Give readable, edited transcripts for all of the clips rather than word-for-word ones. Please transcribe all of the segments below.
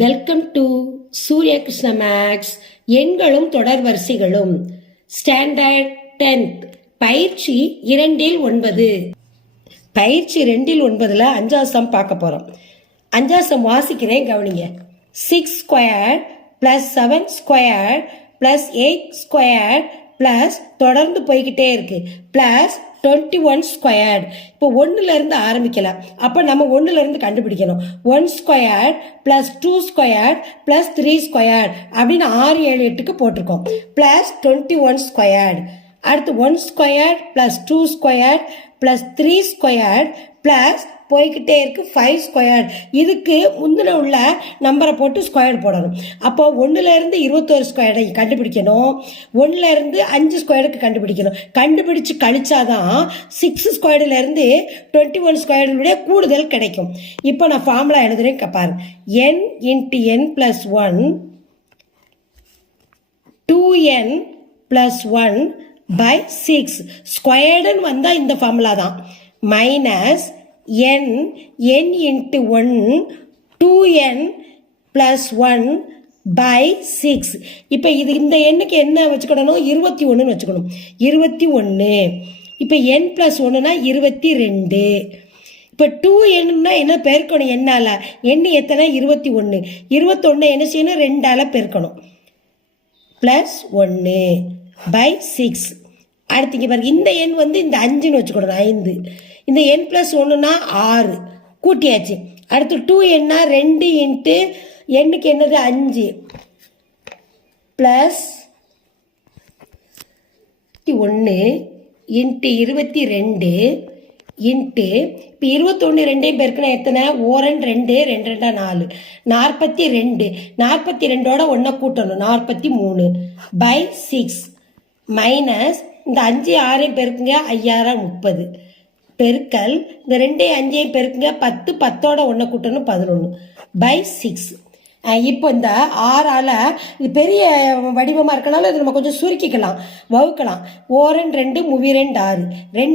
Welcome to சூரிய Krishna maths எண்களும் தொடர் வரிசைகளும் ஸ்டாண்டர்ட் 10th பயிற்சி 2-9. பயிற்சி 2-9 5ஆம் சம் பார்க்க போகிறோம். 5ஆம் சம் வாசிக்கிறேன், கவனிங்க. 6 square plus 7 square plus 8 square plus தொடர்ந்து போய்கிட்டே இருக்கு ப்ளஸ் 21 ஸ்கொயர்டு. இப்போ 1லேருந்து ஆரம்பிக்கலாம். அப்போ நம்ம 1லேருந்து கண்டுபிடிக்கணும். 1 squared plus 2 squared plus 3 squared அப்படின்னு 6, 7, 8க்கு போட்டிருக்கோம். Plus 21 squared. அடுத்து 1 squared plus 2 squared plus 3 squared plus போய்கிட்டே இருக்கு 5 ஸ்கொயர்ட். இதுக்கு முந்தின உள்ள நம்பரை போட்டு ஸ்கொயர் போடணும். அப்போ 1லேருந்து 21 ஸ்கொயர்டை கண்டுபிடிக்கணும். 1லேருந்து 5 ஸ்கொயருக்கு கண்டுபிடிக்கணும். கண்டுபிடிச்சு கழிச்சாதான் 6 ஸ்கொயர்லேருந்து 21 ஸ்கொயர்டுடைய கூடுதல் கிடைக்கும். இப்போ நான் ஃபார்முலா எழுதுறேன், பாருங்க. n into n plus 1 2n plus 1 by 6 ஸ்கொயர்டுன்னு வந்தால் இந்த ஃபார்முலா தான். Minus n into 1 2n plus 1 by 6. இப்போ இது இந்த எண்ணுக்கு என்ன வச்சுக்கணும்? 21 வச்சுக்கணும். 21. இப்போ n plus 1னா 22. இப்போ 2nன்னா என்ன பெருக்கணும்? என்னால் n எத்தனை? 21. 21 என்ன செய்யணும்? 2ஆல் பெருக்கணும். Plus 1 by 6. அடுத்து பாருங்க, இந்த எண் இந்த 5ன்னு வச்சுக்கணும். 5. இந்த n ப்ளஸ் 1னா 6 கூட்டியாச்சு. அடுத்து 2nனா 2 இன்ட்டு எண்ணுக்கு என்னது? 5 ப்ளஸ் 1 இன்ட்டு 22 இன்ட்டு இப்போ 21 2 பேருக்குன்னா எத்தனை? 1 2 2 2 4 42. 42ஓட 1 கூட்டணும். 43 பை 6 மைனஸ் இந்த 5 6 பெருக்குங்க 5 30 பெருக்கல் இந்த 2 5 பெருக்குங்க 10 10ஓட 1 கூட்டணும் 11 பை 6. இப்போ இந்த 6ஆல் இது பெரிய வடிவமாக இருக்கனால இது நம்ம கொஞ்சம் சுருக்கிக்கலாம், வகுக்கலாம். 1 2 3 2 6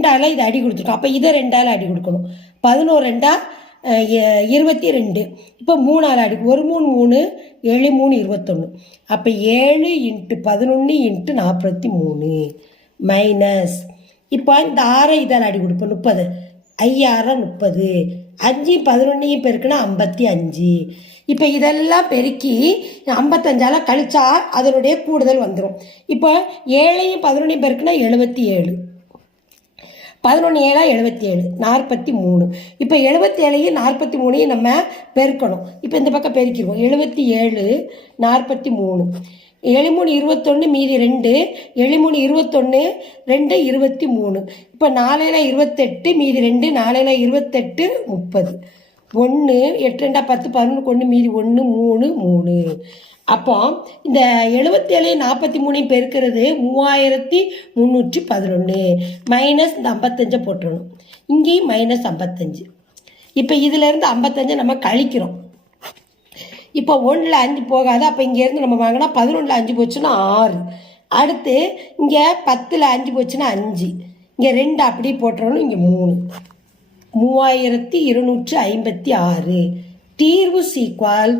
2ஆல் இது அடி கொடுத்துருக்கோம். அப்போ இதை 2ஆல் அடி கொடுக்கணும். 11 22. இப்போ 3ஆல் அடி 1 3 3 7 3 21. அப்போ 7 இன்ட்டு 11 இன்ட்டு 43 மைனஸ் இப்போ இந்த 6 இதால் அடி கொடுப்போம் 30. 5 30. 5 11 பெருக்குன்னா 55. இப்போ இதெல்லாம் பெருக்கி 55ஆல் கழிச்சா அதனுடைய கூடுதல் வந்துடும். இப்போ 7 11 பெருக்குன்னா 77. 11 7 77 43. இப்போ 77 43 நம்ம பெருக்கணும். இப்போ இந்த பக்கம் பெருக்கிடுவோம். 77 43. 7 3 21 மீதி 2. 7 3 21 2 23. இப்போ 4 28 மீதி 2 4 28 30. 1 8 2 10 11 1 மீதி 1 3 3. அப்போ இந்த 77 43 பெருக்கிறது 3311 மைனஸ் இந்த 55 போட்டுடணும். இங்கேயும் மைனஸ் 55. இப்போ இதிலேருந்து 55 நம்ம கழிக்கிறோம். இப்போ 1ல் 5 போகாது. அப்போ இங்கேருந்து நம்ம வாங்கினா 11ல் 5 போச்சுன்னா 6. அடுத்து இங்கே 10ல் 5 போச்சுன்னா 5. இங்கே 2 அப்படியே போட்டுறணும். இங்கே 3 3256. தீர்வு is equal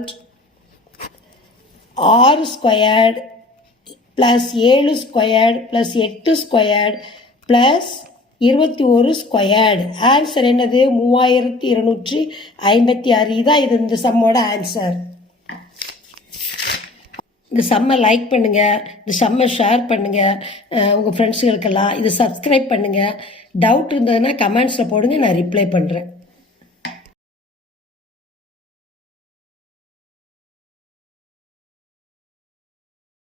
6 squared plus 7 squared plus 8 squared plus 21 squared. Answer என்னது? 3256. இதான் இது இந்த சம்மோட ஆன்சர். இந்த செம்மை லைக் பண்ணுங்கள், இந்த செம்மை ஷேர் பண்ணுங்கள் உங்கள் ஃப்ரெண்ட்ஸுகளுக்கெல்லாம். இது சப்ஸ்கிரைப் பண்ணுங்கள். டவுட் இருந்ததுன்னா கமெண்ட்ஸில் போடுங்க, நான் ரிப்ளை பண்ணுறேன்.